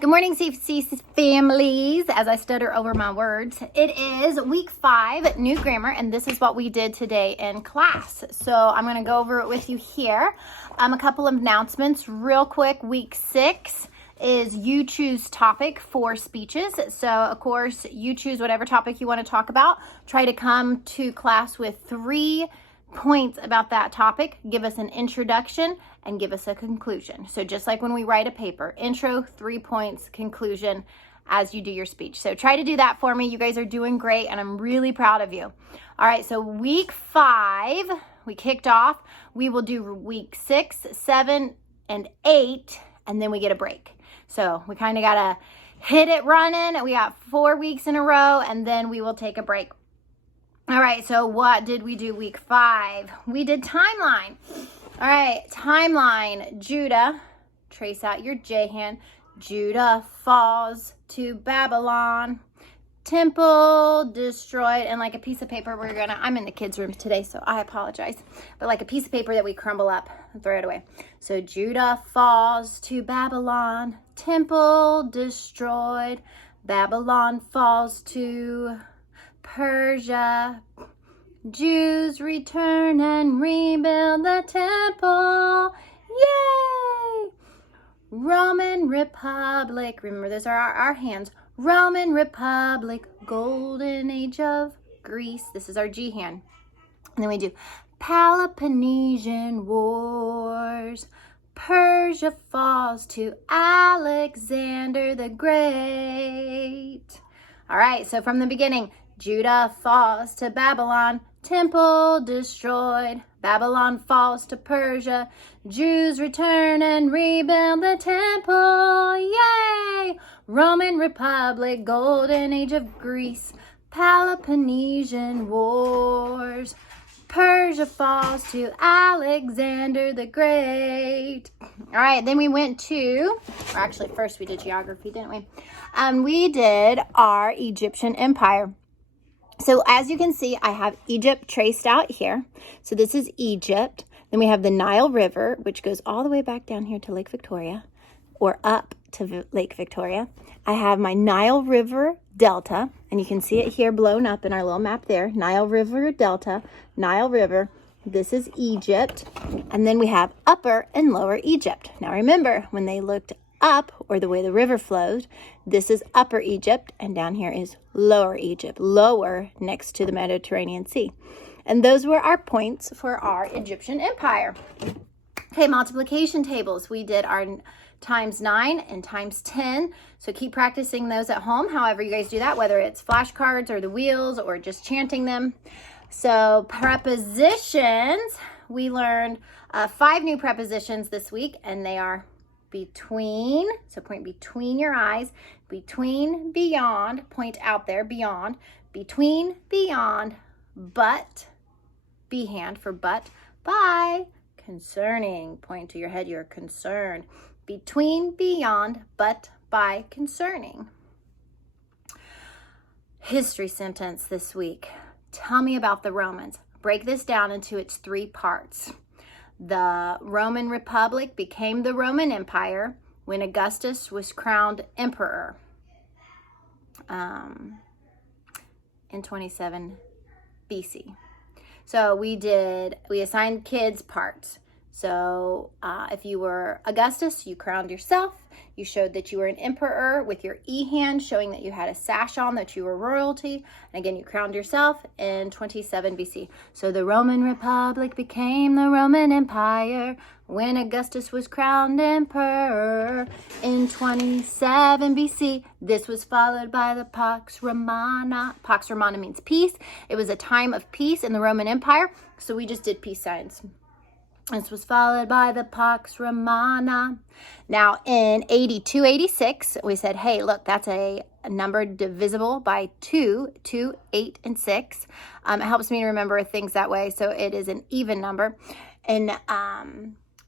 Good morning, CFC families, as I stutter over my words. It is week 5, new grammar, and this is what we did today in class. So I'm going to go over it with you here. A couple of announcements real quick. Week 6 is you choose topic for speeches. So, of course, you choose whatever topic you want to talk about. Try to come to class with 3 points about that topic. Give us an introduction and give us a conclusion. So just like when we write a paper, intro, 3 points, conclusion as you do your speech. So try to do that for me. You guys are doing great and I'm really proud of you. All right, so week 5, we kicked off. We will do week 6, 7, and 8, and then we get a break. So we kind of got to hit it running. We got 4 weeks in a row and then we will take a break. All right, so what did we do week 5? We did timeline. All right, timeline. Judah, trace out your J hand. Judah falls to Babylon. Temple destroyed. And like a piece of paper, I'm in the kids' room today, so I apologize. But like a piece of paper that we crumble up and throw it away. So Judah falls to Babylon. Temple destroyed. Babylon falls to Persia. Jews return and rebuild the temple. Yay! Roman Republic. Remember, those are our hands. Roman Republic. Golden Age of Greece. This is our G hand. And then we do Peloponnesian Wars. Persia falls to Alexander the Great. All right, so from the beginning, Judah falls to Babylon, temple destroyed. Babylon falls to Persia, Jews return and rebuild the temple. Yay! Roman Republic, Golden Age of Greece, Peloponnesian Wars. Persia falls to Alexander the Great. All right, then we went to, or actually first we did geography, didn't we? We did our Egyptian Empire. So as you can see, I have Egypt traced out here. So this is Egypt. Then we have the Nile River, which goes all the way back down here to Lake Victoria, or up to Lake Victoria. I have my Nile River Delta, and you can see it here blown up in our little map there. Nile River Delta, Nile River. This is Egypt. And then we have Upper and Lower Egypt. Now remember, when they looked up, or the way the river flowed, this is Upper Egypt, and down here is Lower Egypt. Lower next to the Mediterranean Sea. And those were our points for our Egyptian Empire. Okay, multiplication tables. We did our times 9 and times 10. So keep practicing those at home, however you guys do that, whether it's flashcards or the wheels or just chanting them. So prepositions, we learned 5 new prepositions this week, and they are between, so point between your eyes, between, beyond, point out there, beyond, between, beyond, but, behand for but, by, concerning, point to your head, you're concerned, between, beyond, but, by, concerning. History sentence this week. Tell me about the Romans. Break this down into its 3 parts. The Roman Republic became the Roman Empire when Augustus was crowned emperor in 27 BC. So we assigned kids parts. So if you were Augustus, you crowned yourself. You showed that you were an emperor with your E hand, showing that you had a sash on, that you were royalty. And again, you crowned yourself in 27 BC. So the Roman Republic became the Roman Empire when Augustus was crowned emperor in 27 BC. This was followed by the Pax Romana. Pax Romana means peace. It was a time of peace in the Roman Empire. So we just did peace signs. This was followed by the Pax Romana. Now in 8286, we said, hey, look, that's a number divisible by 2, 2, 8, and 6. It helps me remember things that way, so it is an even number. In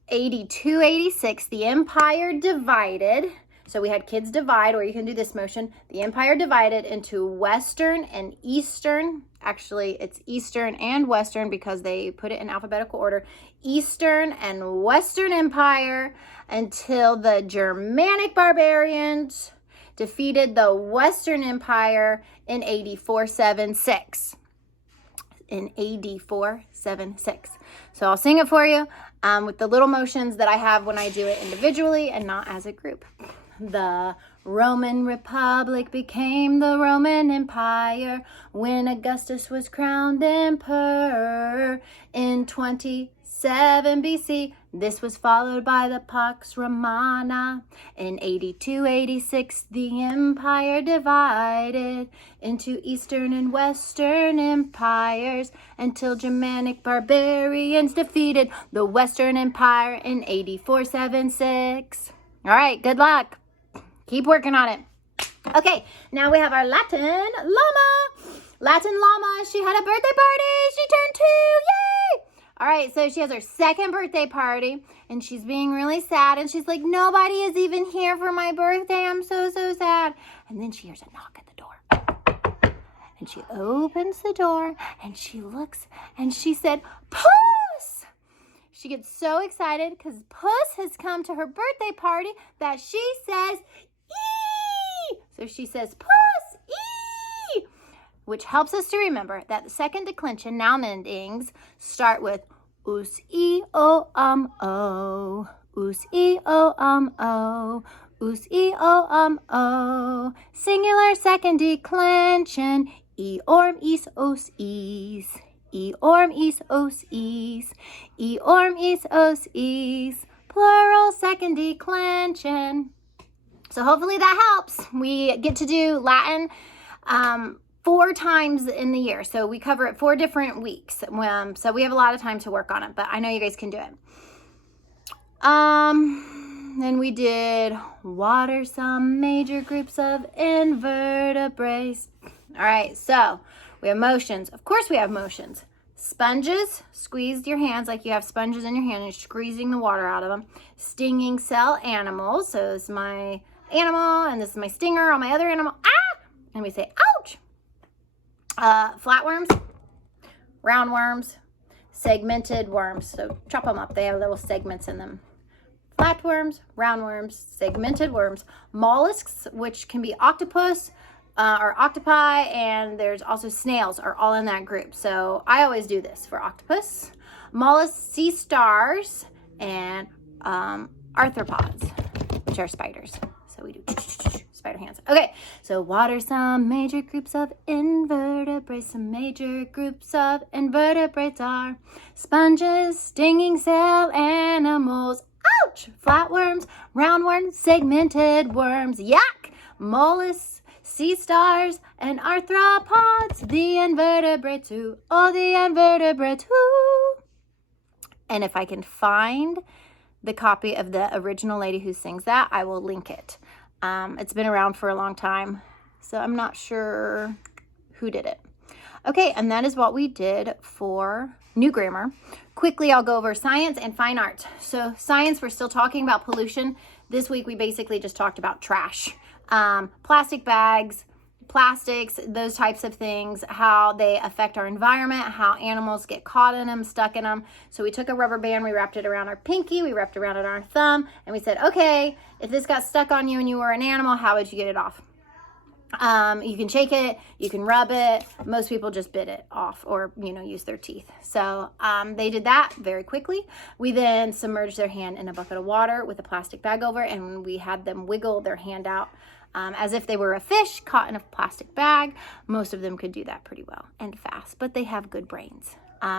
8286, the empire divided. So we had kids divide, or you can do this motion. The empire divided into Western and Eastern. Actually, it's Eastern and Western because they put it in alphabetical order. Eastern and Western Empire until the Germanic barbarians defeated the Western Empire in AD 476. In AD 476. So I'll sing it for you with the little motions that I have when I do it individually and not as a group. The Roman Republic became the Roman Empire when Augustus was crowned emperor in 27 BC. This was followed by the Pax Romana. In 82-86, the empire divided into Eastern and Western empires until Germanic barbarians defeated the Western Empire in AD 476. All right, good luck. Keep working on it. Okay, now we have our Latin llama. Latin llama, she had a birthday party. She turned 2, yay! All right, so she has her second birthday party, and she's being really sad, and she's like, nobody is even here for my birthday. I'm so sad. And then she hears a knock at the door. And she opens the door, and she looks, and she said, Puss! She gets so excited because Puss has come to her birthday party that she says, Eee! So she says, Puss, Eee! Which helps us to remember that the second declension noun endings start with us, e, o, o, us, e, o, o, us, e, o, o. Singular second declension, e, orm, is, os, is. E, orm, is, os, is. E, orm, is, os, is. Plural second declension. So hopefully that helps. We get to do Latin 4 times in the year. So we cover it 4 different weeks. So we have a lot of time to work on it, but I know you guys can do it. Then we did what are some major groups of invertebrates? All right, so we have motions. Of course we have motions. Sponges, squeeze your hands like you have sponges in your hand and you're squeezing the water out of them. Stinging cell animals. So this is my animal and this is my stinger on my other animal. Ah! And we say, ouch! Flatworms, roundworms, segmented worms. So chop them up. They have little segments in them. Flatworms, roundworms, segmented worms, mollusks, which can be octopus or octopi, and there's also snails are all in that group. So I always do this for octopus, mollusks, sea stars, and arthropods, which are spiders. So we do spider hands. Okay, so what are some major groups of invertebrates? Some major groups of invertebrates are sponges, stinging cell animals, ouch, flatworms, roundworms, segmented worms, yuck, mollusks, sea stars, and arthropods, the invertebrates who, oh, the invertebrates who. And if I can find the copy of the original lady who sings that, I will link it. It's been around for a long time, so I'm not sure who did it. Okay, and that is what we did for new grammar. Quickly, I'll go over science and fine art. So science, we're still talking about pollution. This week, we basically just talked about trash. Plastic bags, plastics, those types of things, how they affect our environment, how animals get caught in them, stuck in them. So we took a rubber band, we wrapped it around our pinky, we wrapped it around our thumb, and we said, okay, if this got stuck on you and you were an animal, how would you get it off? You can shake it, you can rub it. Most people just bit it off or, use their teeth. So they did that very quickly. We then submerged their hand in a bucket of water with a plastic bag over, and we had them wiggle their hand out as if they were a fish caught in a plastic bag. Most of them could do that pretty well and fast, but they have good brains.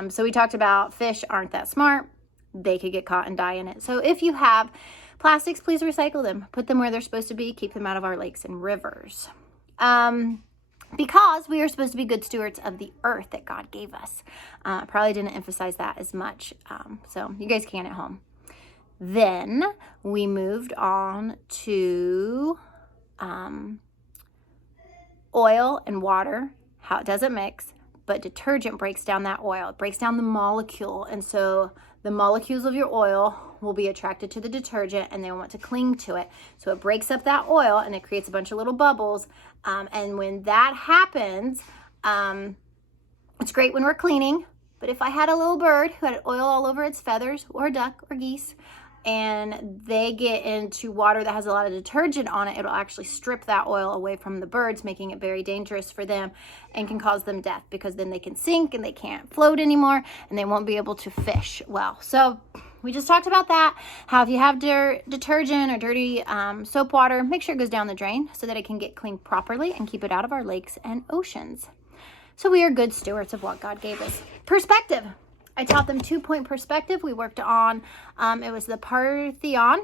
So we talked about fish aren't that smart. They could get caught and die in it. So if you have plastics, please recycle them. Put them where they're supposed to be. Keep them out of our lakes and rivers. Because we are supposed to be good stewards of the earth that God gave us. Probably didn't emphasize that as much. So you guys can at home. Then we moved on to oil and water, how it doesn't mix, but detergent breaks down that oil. It breaks down the molecule. And so the molecules of your oil will be attracted to the detergent and they want to cling to it. So it breaks up that oil and it creates a bunch of little bubbles. And when that happens, it's great when we're cleaning. But if I had a little bird who had oil all over its feathers, or a duck or geese, and they get into water that has a lot of detergent on it, it'll actually strip that oil away from the birds, making it very dangerous for them and can cause them death, because then they can sink and they can't float anymore and they won't be able to fish well. So we just talked about that, how if you have detergent or dirty soap water, make sure it goes down the drain so that it can get cleaned properly and keep it out of our lakes and oceans. So we are good stewards of what God gave us. Perspective. I taught them 2-point perspective. We worked on, it was the Parthenon.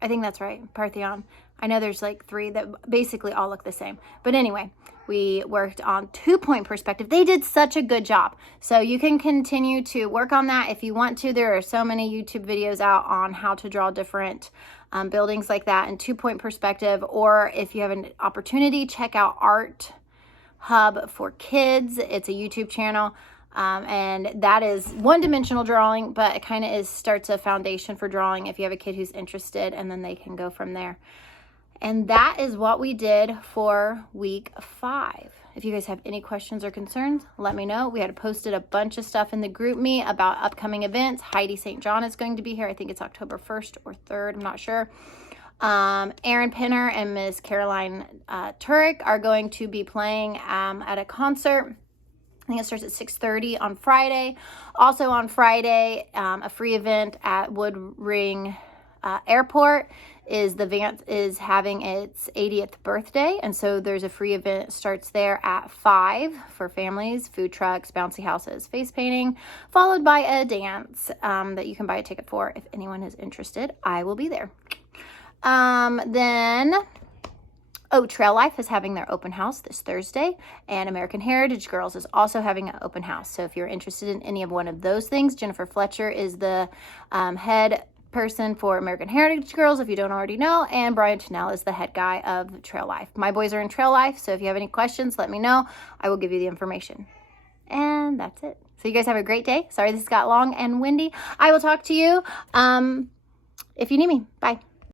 I think that's right, Parthenon. I know there's like 3 that basically all look the same. But anyway, we worked on 2-point perspective. They did such a good job. So you can continue to work on that if you want to. There are so many YouTube videos out on how to draw different buildings like that in 2-point perspective. Or if you have an opportunity, check out Art Hub for Kids. It's a YouTube channel. And that is one-dimensional drawing, but it kind of starts a foundation for drawing if you have a kid who's interested, and then they can go from there. And that is what we did for week 5. If you guys have any questions or concerns, let me know. We had posted a bunch of stuff in the group me about upcoming events. Heidi St. John is going to be here. I think it's October 1st or 3rd. I'm not sure. Aaron Pinner and Miss Caroline Turek are going to be playing at a concert. I think it starts at 6:30 on Friday. Also on Friday, a free event at Woodring Airport is the Vance is having its 80th birthday. And so there's a free event, starts there at 5 for families, food trucks, bouncy houses, face painting, followed by a dance that you can buy a ticket for if anyone is interested. I will be there. Trail Life is having their open house this Thursday, and American Heritage Girls is also having an open house. So if you're interested in any of one of those things, Jennifer Fletcher is the head person for American Heritage Girls, if you don't already know, and Brian Tennell is the head guy of Trail Life. My boys are in Trail Life, so if you have any questions, let me know. I will give you the information. And that's it. So you guys have a great day. Sorry this got long and windy. I will talk to you if you need me. Bye.